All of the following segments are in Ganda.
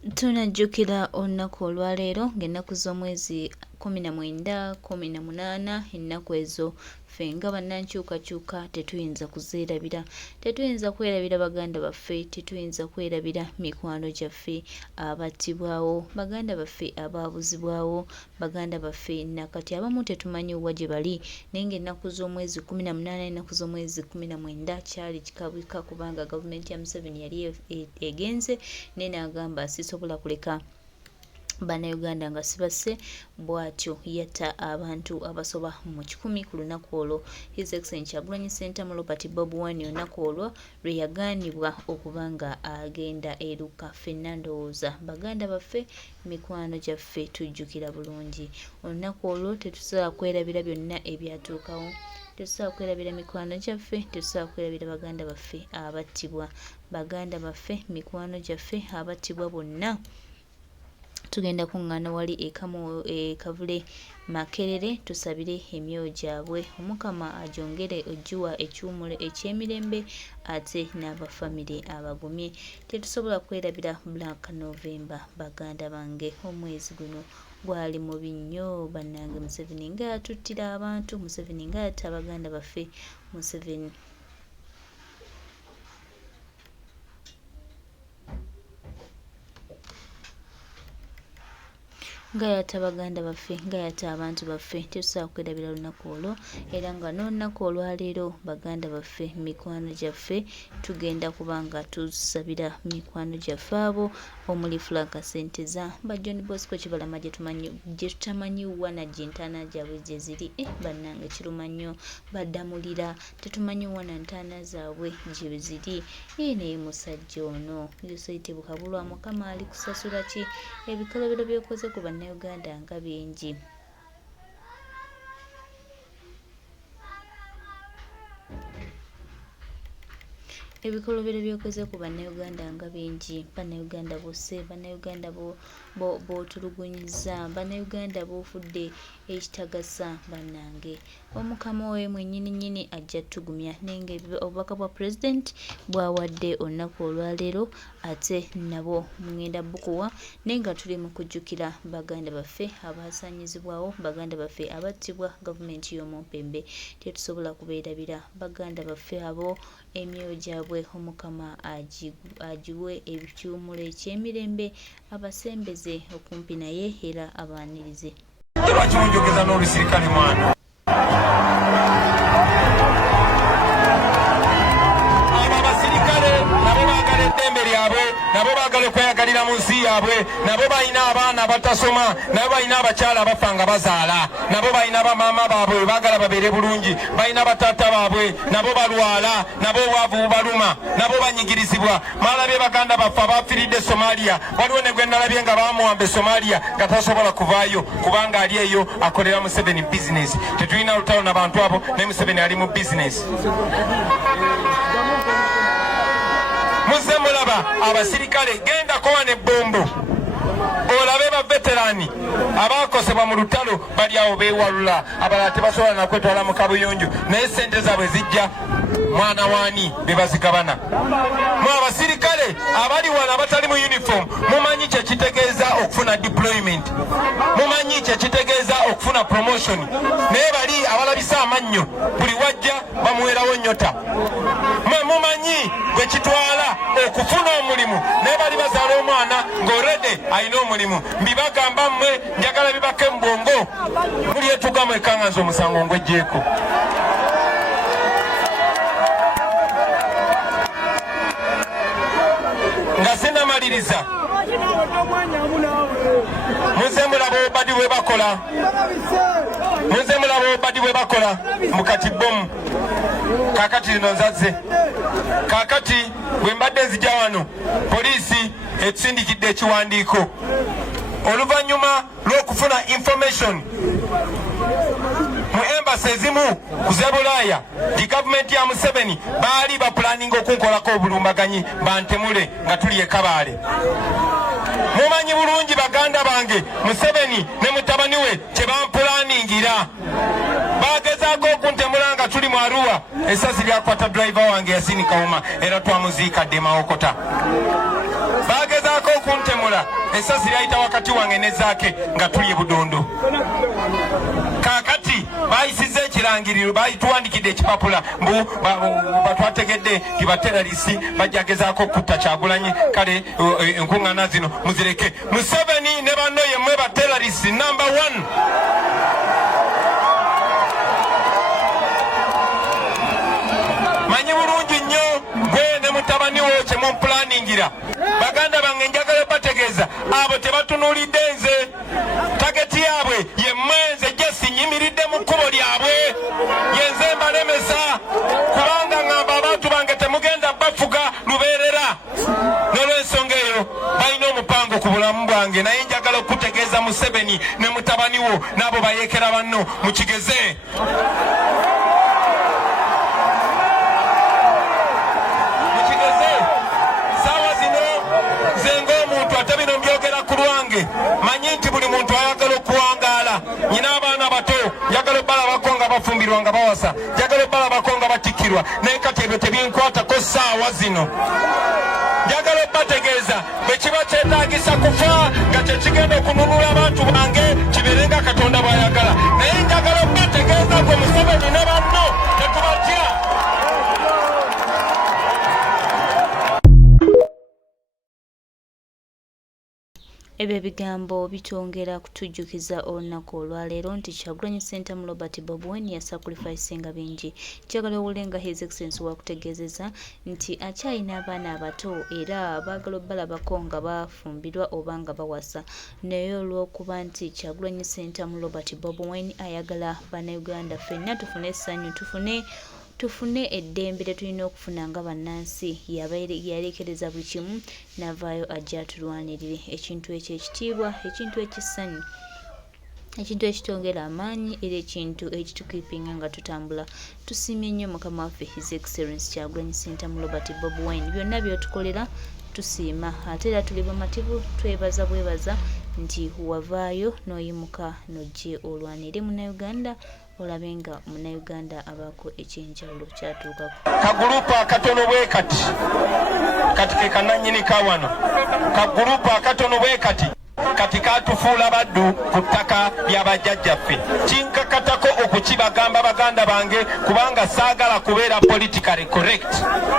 Tunajjukira olunaku olwaleero ng'ennaku z'omwezi 19, 18 ennaku ezo ffe nga bannankyukakyuka tetuyinza kuzeerabira. Tetuyinza kwerabira baganda baffe, tetuyinza kwerabira mikwano gyaffe abattibwawo, baganda baffe abaabuzibwawo, baganda baffe nakati abamu tetumanyi wa gye bali naye ng'ennaku z'omwezi 18 ennaku z'omwezi 19 kyali kikabwika kubanga gavumenti ya Museveni yali egenze naye n'agamba sisobola kuleka Bannayuganda nga sibasse bw'atyo yatta abantu abasoba mu 10 ku lunaku olwo. His Excellency Abalwanyi Beyatemula Bobi Wine olunaku olwo lwe yagaanibwa okuba nga agenda eruka. Ffenna ndowooza baganda baffe mikwano gyaffe tujjukira bulungi olunaku olwo. Tetusobola kwerabira byonna ebyatuukawo, tetusobola kwerabira mikwano gyaffe, tetusobola kwerabira baganda baffe abattibwa, baganda baffe mikwano gyaffe abattibwa bonna. Tugenda kuŋŋaana wali Kavule Makerere tusabire emyoyo gyabwe, Omukama agyongere ojjuwa ekyumule eky'emirembe ate n'abafamire abagumye. Tetusobola kwerabira Black November baganda bange, omwezi guno gwali mubi nnyo bannange. Museveni nga atuttira abantu, Museveni nga atta abaganda baffe, Museveni nga yatta baganda baffe, nga yatta abantu baffe. Tetusobola kwerabira lunaku olwo era nga n'olunaku olwaleero baganda baffe mikwano gyaffe tugenda kubanga tusabira mikwano gyaffe abo omuli Frank Senteza ba John Bosco Kibalama gye tutamanyi wana gyentaana gyabwe gye ziri. Bannange kiruma nnyo baddamulira tetumanyi wana ntaana zaabwe gye ziri. Naye musajja ono yosayitibwa Kabulwa, Mukama ali kusasula ki? Ebikolobero byokoze ku Bannayuganda nga bingi. Ebikolobero byokoze ku Bannayuganda nga bingi. Bannayuganda bose, Bannayuganda b'otulugunyiza, Bannayuganda b'ofudde ekitagasa. Bannange Omukama we mwennyini ajja tugumya naye obubaka bwa President bwawadde olunaku olwaleero ate nabo mugenda bukuwa naye nga tuli mu kujjukira baganda baffe abaasaanyizibwawo, baganda baffe abattibwa gavumenti y'omumpembe. Tetusobola kubeerabira baganda baffe abo emyoyo gyabwe Omukama agiwe ekyumula eky'emirembe, abasembeze okumpi naye era abaanirize. Bakyonjogeza n'olusirikale mwana abo abasirikale nabo baagala eddembe lyabwe, nabo baagala okweyagalira mu nsi yaabwe, nabo balina abaana abatasoma, nabo balina abakyala abafa nga bazaala, nabo balina bamaama baabwe baagala babeere bulungi, balina bataata baabwe nabo balwala, nabo obwavu bubaluma, nabo banyigirizibwa. Mwalabye baganda baffe abaafiiridde Somalia, waliwo ne gwe nalabye nga baamuwamba Somalia nga tasobola kuvaayo kubanga ali eyo akolera Museveni bizinesi. Tetulina lutalo n'abantu abo, ne Museveni ali mu bizinesi. Muzze mulaba abasirikale, gendako wane ebbombo olabe baveterani abaakosebwa mu lutalo bali awo beewalula, abalala tebasobola nakwetwala mu kabuyonjo naye sente zaabwe zijja mwana waani be bazigabana. Mu abasirikale abali wano abatali mu uniform mumanyi kye kitegeeza okufuna deployment, mumanyi kye kitegeeza okufuna promotion, naye bali abalabisa amannyo buli wajja bamuwerawo nyota. Mumanyi gwe kitwala okufuna omulimu, naye bali bazaala omwana ng'orede alina omulimu. Mbibagamba mmwe njagala bibake mu bwongo, muli etugamu ekanganza omusango ngwejjeeko. Nga sinnamaliriza muze mulaba obadi bwe bakola, muze mulaba obadi bwe bakola mu kati bomu. Kaakati zino nzazze, kaakati bwe mbadde nzija wano poliisi etusindikidde ekiwandiiko oluvannyuma lw'okufuna information mu embassy ezimu ku z'Ebulaaya di gavumenti ya Museveni baali bapulaninga okunkolako obulumbaganyi bantemule nga tuli e Kabaale. Mumanyi bulungi baganda bange Museveni ne mutabani we kye bampulaningira. Bagezaako okuntemula nga tuli mu Arua, essasi lyakwata driver wange Yasini Kawuma era twamuziikadde Mawokota. Bagezaako okuntemula Beyatemula esasi lyayita wakati wange ne zaake nga tuli e Budondo. Kaakati bayisiza ekirangiriro bayituwandikidde ekipapula mbu batwategedde nti bateralisi bajja gezaako okutta Kyagulanyi. Kale enkuŋŋaana zino muzireke. Museveni ne banno yemmwe bateralisi number 1. Manyi bulungi nnyo gwe ne mutabani wo kye mumpulaningira. Baganda bange njagala bategeeza abo tebatunuulidde nze. Tageti yaabwe ye mwenze Jesi nyimiridde mu kkubo lyabwe yenze mbalemesa kubanga ngamba abantu bange temugenda bafuga lubeerera. N'olw'ensonga eyo balina omupango ku bulamu bwange naye njagala okutegeeza Museveni ne mutabani wo n'abo bayeekera banno mukigeze. Manyi nti buli muntu ayagala okuwangaala. Nyina abaana bato njagala obbalabako nga bafumbirwa nga bawasa, njagala obbalabako nga batikkirwa, naye kati ebyo tebinkwatako ssaawa zino. Njagala obbategeeza bwe kiba kyetaagisa kufa nga kyekigenda okununula abantu bange kibeere nga Katonda bw'ayagala. Naye njagala obbategeeza gwe Museveni ne banno tetubatya. Ebyo ebigambo bitwongera kutujjukiza olunaku olwaleero nti Kyagulanyi Ssentamu Robert Bobi Wine yasacrificinga bingi. Njagala owule nga His Excellency wakutegeezeza nti akyalina abaana abato era baagala obbalabako nga bafumbirwa oba nga bawasa. Naye olw'okuba nti Kyagulanyi Ssentamu Robert Bobi Wine ayagala bannayuganda ffenna tufune essanyu, tufune eddembe tetulina okufuna nga bannansi. Yaleekereza buli kimu n'avaayo ajja atulwanirire. Ekintu ekyo ekitiibwa, ekintu ekissanyu, ekintu ekitwongera amaanyi era ekintu ekitukiipinga nga tutambula. Tusiimye nnyo Mukama waffe His Excellency Kyagulanyi Ssentamu Robert Bobi Wine. Byonna by'otukolera tusiima ate era tuli bamativu, twebaza bwebaza nti wavaayo n'oyimuka n'ojje olwanire Munnayuganda olabe nga Munnayuganda abaako ekyenjawulo kyatuukako. Kagurupu akatono bwe kati kati ke kanannyini kawano. Kagurupu akatono bwe kati katufuula baddu ku ttaka lya bajjajjaffe. Kinkakatako okukibagamba baganda bange kubanga saagala kubeera politically correct.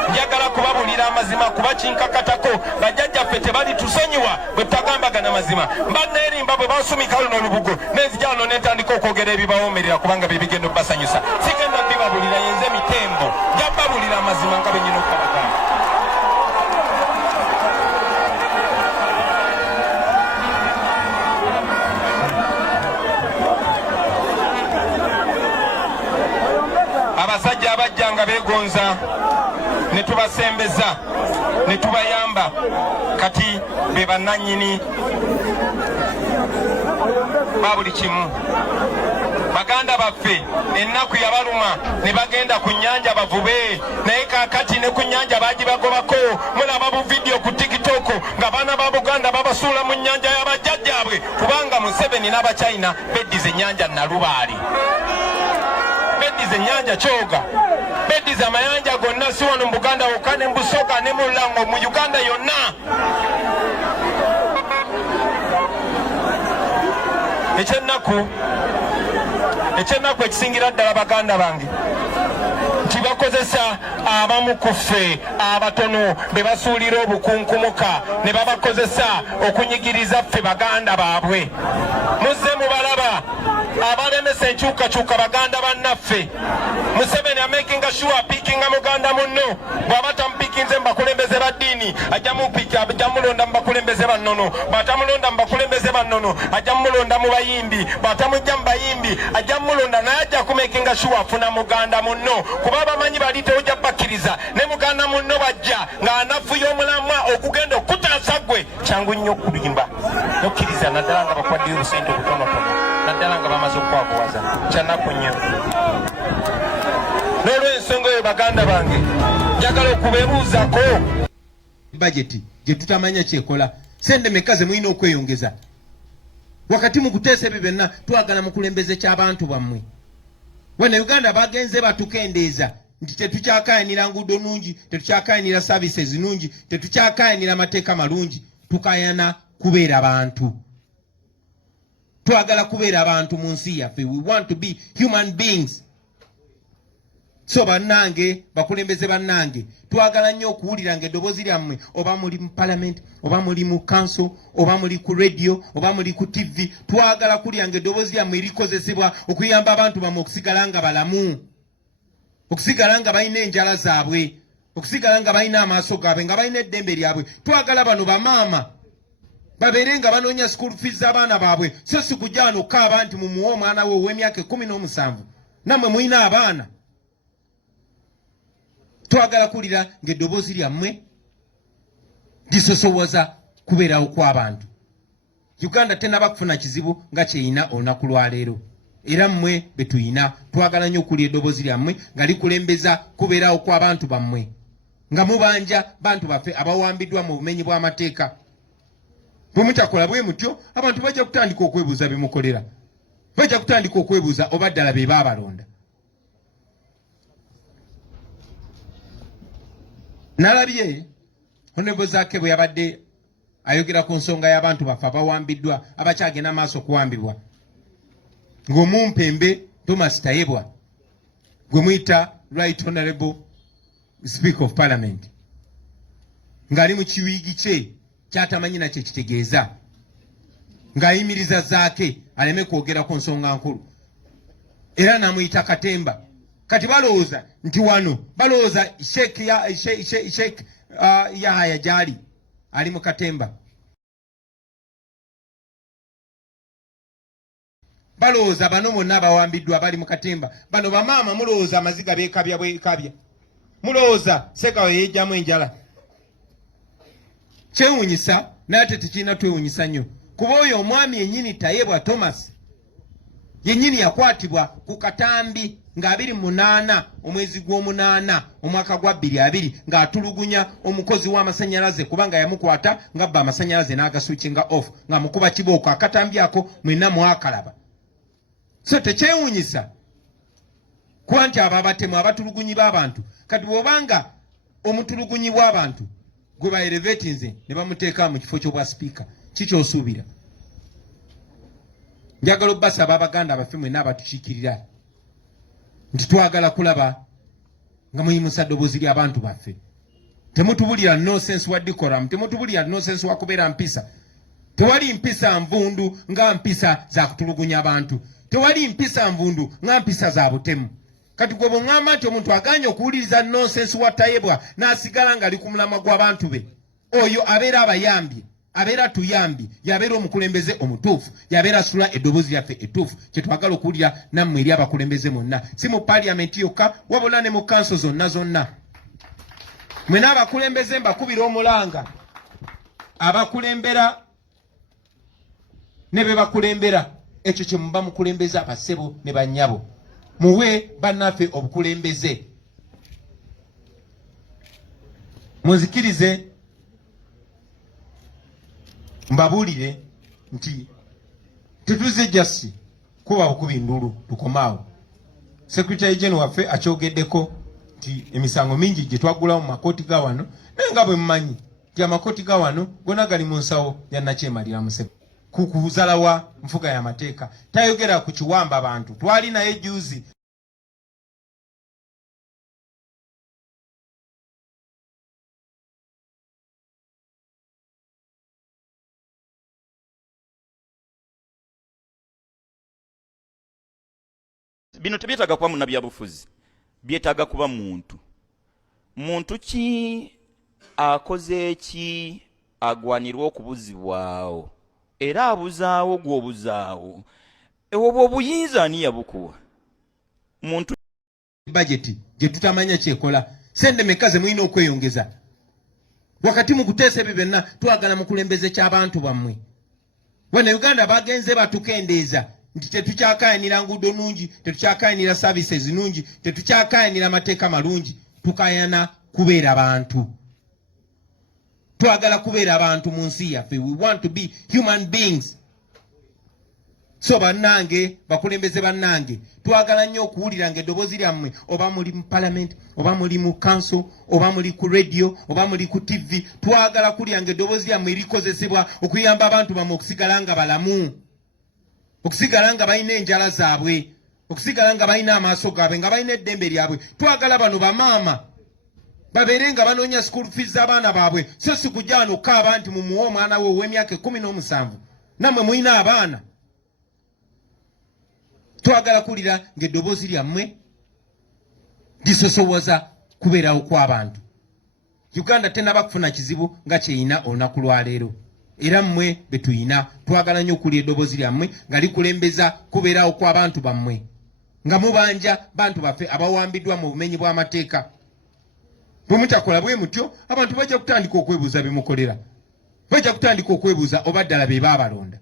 Njagala kubabulira amazima kuba kinkakatako bajjajjaffe tebali tusonyiwa bwe tutagambagana amazima. Banneerimba bwe basumika luno olubugo n'enzija luno n'entandika okwogera ebibawoomerera kubanga bye bigenda obbasanyusa. Sigenda bibabulira yenze mitembo. Nja babulira amazima nga bwe nyina okubagamba. Abasajja abajja nga beegonza ne tubasembeza ne tubayamba kati be bannannyini ba buli kimu. Baganda baffe ennaku yabaluma ne bagenda ku nnyanja bavube naye kaakati ne ku nnyanja baagibagobako. Mulaba bu vidiyo ku TikTok nga baana ba Buganda babasuula mu nnyanja y'abajjajjaabwe kubanga Museveni n'Abachina beddiza ennyanja Nalubaale, beddiza ennyanja Kyoga, beddiza amayanja gonna si wano mu Buganda wokka ne mu Busoga ne mu Lango mu Uganda yonna. Ekyennaku ekisingira ddala baganda bange nti bakozesa abamu ku ffe abatono be basuulira obukunkumuka ne babakozesa okunyigiriza ffe baganda baabwe. Muzze mubalaba abalemesa enkyukakyuka baganda bannaffe. Museveni amakinga sure apiikinga muganda munno bw'aba tamupiikinze mu bakulembeze ba ddiini ajja mulonda mu bakulembeze bannono, bw'atamulonda mu bakulembeze bannono ajja mulonda mu bayimbi, bw'atamujja mu bayimbi ajja mulonda naye ajja kumakinga sure afuna muganda munno kuba bamanyi bali tewojja bakkiriza ne muganda munno bajja ng'anafuya omulamwa okugenda okutaasa gwe kyangu nnyo okulimba nokkiriza naddala nga bakwaddeyo obusente obutonotono naddala nga bamaze okwakuwaza kyanaku nnyo. N'olw'ensonga eyo baganda bange njagala okubeebuuzako bajeti gye tutamanya kyekola sente meka ze mulina okweyongeza wakati mu kuteesa ebyo byonna twagala mu kulembeze ky'abantu bammwe. Bannayuganda bagenze batukendeeza nti tetukyakayanira nguudo nungi, tetukyakayanira services nungi, tetukyakayanira mateeka malungi, tukayana kubeera abantu. Twagala kubeera abantu mu nsi yaffe. We want to be human beings. So bannange, bakulembeze bannange, twagala nnyo okuwulira ng'eddoboozi lyammwe, oba muli mu parliament, oba muli mu council, oba muli ku radio, oba muli ku TV, twagala kulya ng'eddoboozi lyammwe erikozesebwa okuyamba abantu bammwe okusigala nga balamu, okusigala nga balina enjala zaabwe, okusigala nga balina amaaso gaabwe, nga balina eddembe lyabwe. Twagala bano bamaama babeere nga banoonya school fees z'abaana baabwe, so si kujja wano kaaba nti mumuwe omwana we ow'emyaka 17 nammwe mulina abaana. Twagala kulira ng'eddoboozi lyammwe lisosowoza kubeerawo kw'abantu. Uganda tennaba kufuna kizibu nga kyeyina olunaku lwa leero, era mmwe be tuyina. Twagala nnyo okulya eddoboozi lyammwe nga likulembeza kubeerawo kw'abantu bammwe, nga mubanja bantu baffe abawambiddwa mu bumenyi bw'amateeka. Bwe mutakola bwe mutyo, abantu bajja kutandika okwebuuza bye mukolera, bajja kutandika okwebuuza oba ddala be baabalonda. Nalabye Honorable Zaake bwe yabadde ayogera ku nsonga y'abantu baffe abawambiddwa, abakyagenda amaaso okuwambibwa, ng'omumpembe Thomas Tayebwa gwe muyita Right Honorable Speaker of Parliament ng'ali mu kiwiigi kye kyatamanyi nakyo kitegeeza, ng'ayimiriza Zaake aleme kwogera ku nsonga nkulu, era n'amuyita Katemba. Kati balowooza nti wano balowooza Sheikh Yahaya gyali ali mu Katemba, balowooza bano bonna abawambiddwa bali mu Katemba. Bano bamaama mulowooza amaziga beekabya bwekabya, mulowooza Sekawe yeejjamu enjala. Kyewuunyisa naye ate tekirina twewuunyisa nnyo, kuba oyo omwami yennyini Tayebwa Thomas yennyini yakwatibwa ku katambi nga 28 omwezi gw'omunaana omwaka gwa 2020 ng'atulugunya omukozi w'amasannyalaze kubanga yamukwata ng'abba amasannyalaze n'agaswitchinga off nga mukuba kibooko. Akatambi ako mwenna mwakalaba. So tekyewuunyisa kuba nti abo abatemu abatulugunyi b'abantu, kati bw'obanga omutulugunyi bw'abantu gwe baelevatinze ne bamuteeka mu kifo ky'obwa sipiika, kikyosuubira? Njagala obbasaba Abaganda baffe mwenna abatukiikirira nti twagala kulaba nga muyimusa ddoboozi ly'abantu baffe. Temutubulira nonsense wa decorum, temutubulira nonsense wa kubeera mpisa. Tewali mpisa nvundu nga mpisa za kutulugunya abantu, tewali mpisa nvundu nga mpisa za butemu. Kati gwe bw'oŋŋamba nti omuntu aganye okuwuliriza nonsense wa Tayebwa n'asigala nga ali ku mulamwa gw'abantu be, oyo abeera abayambye, abeera tuyambi, yabeera omukulembeze omutuufu, yabeera asula eddoboozi lyaffe ettuufu kye twagala okuwulira nammwe eri abakulembeze mwonna, si mu paaliyamenti yokka wabula ne mu kanso zonna zonna. Mwena abakulembeze mbakubira omulanga, abakulembera ne be bakulembera, ekyo kye muba mukulembeza abasebo ne bannyabo, muwe bannaffe obukulembeze. Munzikirize mbabuulire nti tetuzze jasi kuba bukubi ndulu tukomaawo. Secretary General waffe akyogeddeko nti emisango mingi gye twaggulawo mu makooti ga wano, naye nga bwe mmanyi nti amakooti ga wano gonna gali mu nsawo ya Nakyemalira Museveni ku kuzalawa nfuga y'amateeka. Tayogera ku kiwamba abantu. Twali naye juzi bino tebyetaaga kuba munnabyabufuzi, byetaaga kuba muntu ki akoze ki agwanirwa okubuzibwawo era abuzaawo gw'obuzaawo, obwo obuyinza ani yabukuwa? Muntu budget gye tutamanya kyekola, sente meka ze mulina okweyongeza wakati mu kuteesa ebyo byonna. Twagala mukulembeze ky'abantu bammwe. Bano Uganda bagenze batukendeeza nti tetukyakayanira nguudo nungi, tetukyakayanira services nungi, tetukyakayanira amateeka malungi. Tukayana kubeera bantu, twagala kubeera abantu mu nsi yaffe. We want to be human beings. So bannange bakulembeze bannange twagala nnyo okuwulira ng'eddoboozi lyammwe oba muli mu parliament oba muli mu council oba muli ku radio oba muli ku TV twagala kulya ng'eddoboozi lyammwe erikozesebwa okuyamba abantu bammwe okusigala nga balamu okusigala nga balina enjala zaabwe okusigala nga balina amaaso gaabwe nga balina eddembe lyabwe twagala bano bamaama babeere nga banoonya school fees z'abaana baabwe so si kujja wano okukaaba nti mumuwe omwana we ow'emyaka 17 nammwe mulina abaana twagala kulira ng'eddoboozi lyammwe lisosowoza kubeerawo kw'abantu Uganda tenaba kufuna kizibu nga kyeyina olunaku lwaleero era mmwe betuyina twagala nnyo okulya eddoboozi lyammwe nga likulembeza kubeerawo kw'abantu bammwe nga mubanja bantu baffe abawambiddwa mu bumenyi bw'amateeka bwe mutakola bwe mutyo abantu bajja kutandika okwebuuza bimukolera bajja kutandika okwebuuza oba ddala be baabalonda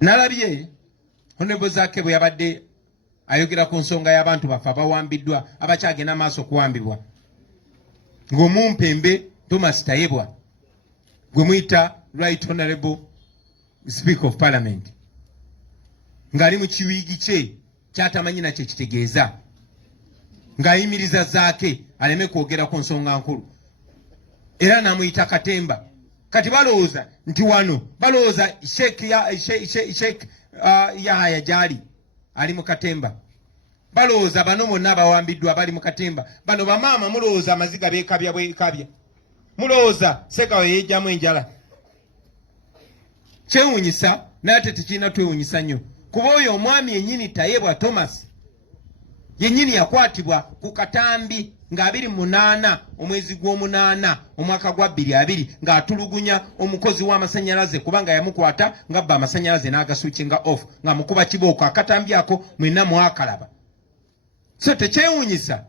nalabye Honorable Zaake bwe yabadde ayogera ku nsonga y'abantu baffe abawambiddwa abakyagenda maaso okuwambibwa ng'omumpembe Thomas Tayebwa gwe muyita Right Honorable Speaker of Parliament ng'ali mu kiwiigi kye kyatamanyi nakyo kitegeeza ng'ayimiriza Zaake aleme kwogera ku nsonga nkulu era n'amuyita Katemba kati balowooza nti wano balowooza Sheikh Yahaya gyali ali mu Katemba balowooza bano bonna abawambiddwa bali mu Katemba bano bamaama mulowooza amaziga beekabya bwekabya mulowooza Ssegawa yeejjamu enjala kyewuunyisa n'ate tekirina twewuunyisa nnyo kuba oyo omwami yennyini Tayebwa Thomas yennyini yakwatibwa ku katambi nga 28 omwezi gw'omunaana omwaka gwa 2020 ng'atulugunya omukozi w'amasannyalaze kubanga yamukwata ng'abba amasannyalaze n'agasuukinga off nga mukuba kibooko akatambi ako mwenna mwakalaba so tekyewuunyisa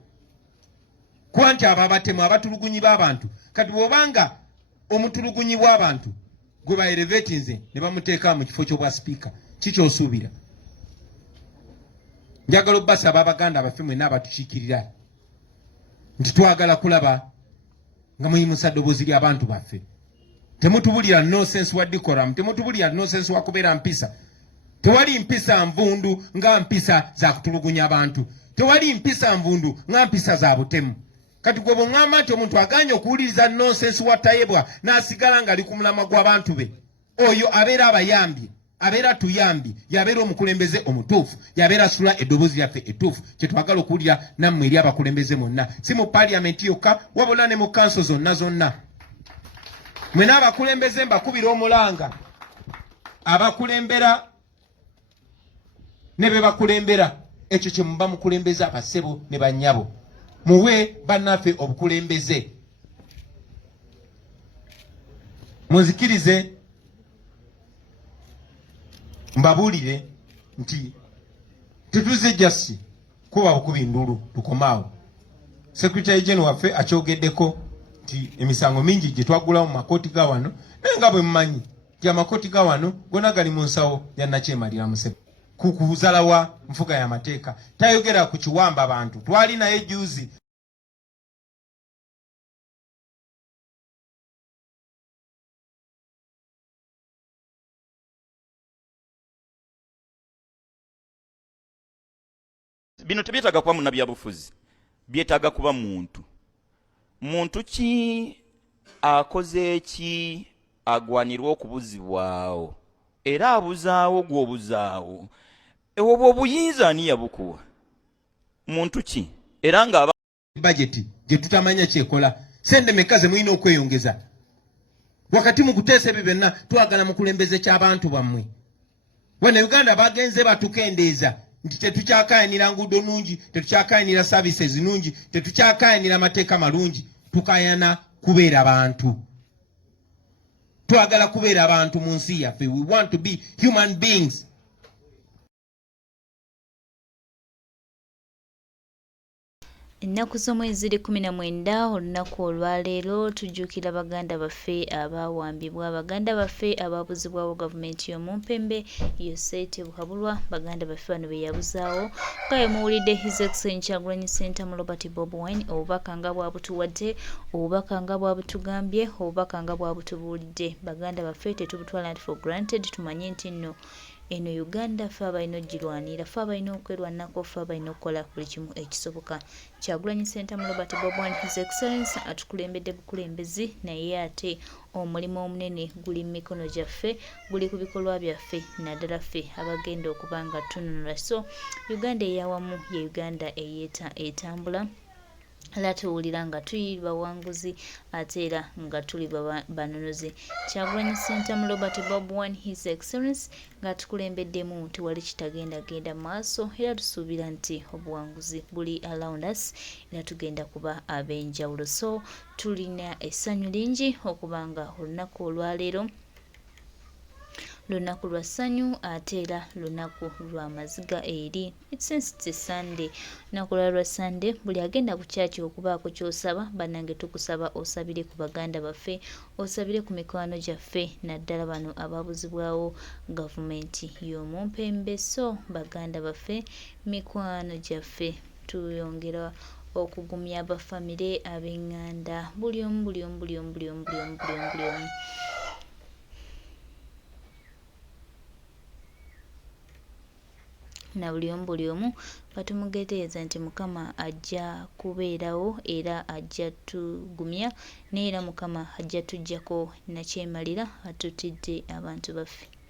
kuba nti abo abatemu abatulugunyi b'abantu kati bw'obanga omutulugunyi bw'abantu gwe baelevatinze ne bamuteeka mu kifo ky'obwa sipiika kikyosuubira njagala obbasaba abaganda baffe mwenna abatukiikirira nti twagala kulaba nga muyimusa ddoboozi ly'abantu baffe temutubulira nonsense wa decorum temutubulira nonsense wa kubeera mpisa tewali mpisa nvundu nga mpisa za kutulugunya abantu tewali mpisa nvundu nga mpisa za butemu kati gwe bw'oŋŋamba nti omuntu aganye okuwuliriza nonsense wa Tayebwa n'asigala nga ali ku mulamwa gw'abantu be oyo abeera abayambye abeera tuyambi yabeera omukulembeze omutuufu yabeera asula eddoboozi lyaffe ettuufu kyetwagala okuwulira nammwe eri abakulembeze mwonna si mu paliamenti yokka wabula ne mu kanso zonna mwena abakulembeze mbakubira omulanga abakulembera ne be bakulembera ekyo kye muba mukulembeza abassebo ne bannyabo muwe bannaffe obukulembeze munzikirize mbabuulire nti tetuzze jasi kuba bukubi ndulu tukomaawo Secretary General waffe akyogeddeko nti emisango mingi gye twagulawo mu makooti ga wano naye nga bwe mmanyi nti amakooti ga wano gonna gali mu nsawo ya Nakyemalira Musebe ku kuzala wa nfuga y'amateeka tayogera ku kiwamba abantu twali naye juzi bino tebyetaaga kuba munnabyabufuzi byetaaga kuba muntu ki akoze ki agwanirwa okubuzibwawo era abuzaawo gw'obuzaawo obwo obuyinza ani yabukuwa muntu ki era nga budget gye tutamanya kyekola sente meka ze mulina okweyongeza wakati mu kuteesa ebyo byonna twagala mu kulembeze ky'abantu bammwe wano Uganda bagenze batukendeeza nti tetukyakayanira nguudo nungi tetukyakayanira services nungi tetukyakayanira amateeka malungi tukayana kubeera bantu twagala kubeera abantu mu nsi yaffe we want to be human beings Ennaku z'omwezi 19 olunaku olwaleero tujjukira baganda baffe abaawambibwa, baganda baffe abaabuzibwawo gavumenti y'omumpembe Yosete Buhabulwa. Baganda baffe bano be yabuzaawo nga bwe muwulidde His Excellency Kyagulanyi Ssentamu Robert Bobi Wine, obubaka nga bwabutuwadde, obubaka nga bwabutugambye, obubaka nga bwabutubuulidde. Baganda baffe tetubutwala nti for granted, tumanye nti nno eno Uganda ffe abalina ogirwanira, ffe abalina okwerwanako, ffe abalina okukola buli kimu ekisoboka. Kyagulanyi Ssentamu Robert Bobi Wine, His Excellency atukulembedde bukulembezi, naye ate omulimu omunene guli mu mikono gyaffe, guli ku bikolwa byaffe, naddala ffe abagenda okuba nga tununula. So Uganda eyawamu ye Uganda etambula, era tuwulira nga tuli bawanguzi ate era nga tuli banunuzi. Kyagulanyi Ssentamu Robert Bobi Wine, His Excellency nga tukulembeddemu tewali kitagenda maaso, era tusuubira nti obuwanguzi buli around us era tugenda kuba ab'enjawulo. So tulina essanyu lingi okuba nga olunaku olwaleero lunaku lwa ssanyu ate era lunaku lwa maziga eri. Since it's Sunday, lunaku lwa Sunday, buli agenda ku kyaki okubaako ky'osaba, bannange tukusaba osabire ku baganda baffe, osabire ku mikwano gyaffe, naddala bano abaabuzibwawo gavumenti y'omumpembe. So baganda baffe, mikwano gyaffe, tuyongera okugumya abafamire, ab'enganda, buli omu na buli omu batumugeteeza nti Mukama ajja kubeerawo era ajja tugumya, naye era Mukama ajja tujjako nakyemalira, atutidde abantu baffe.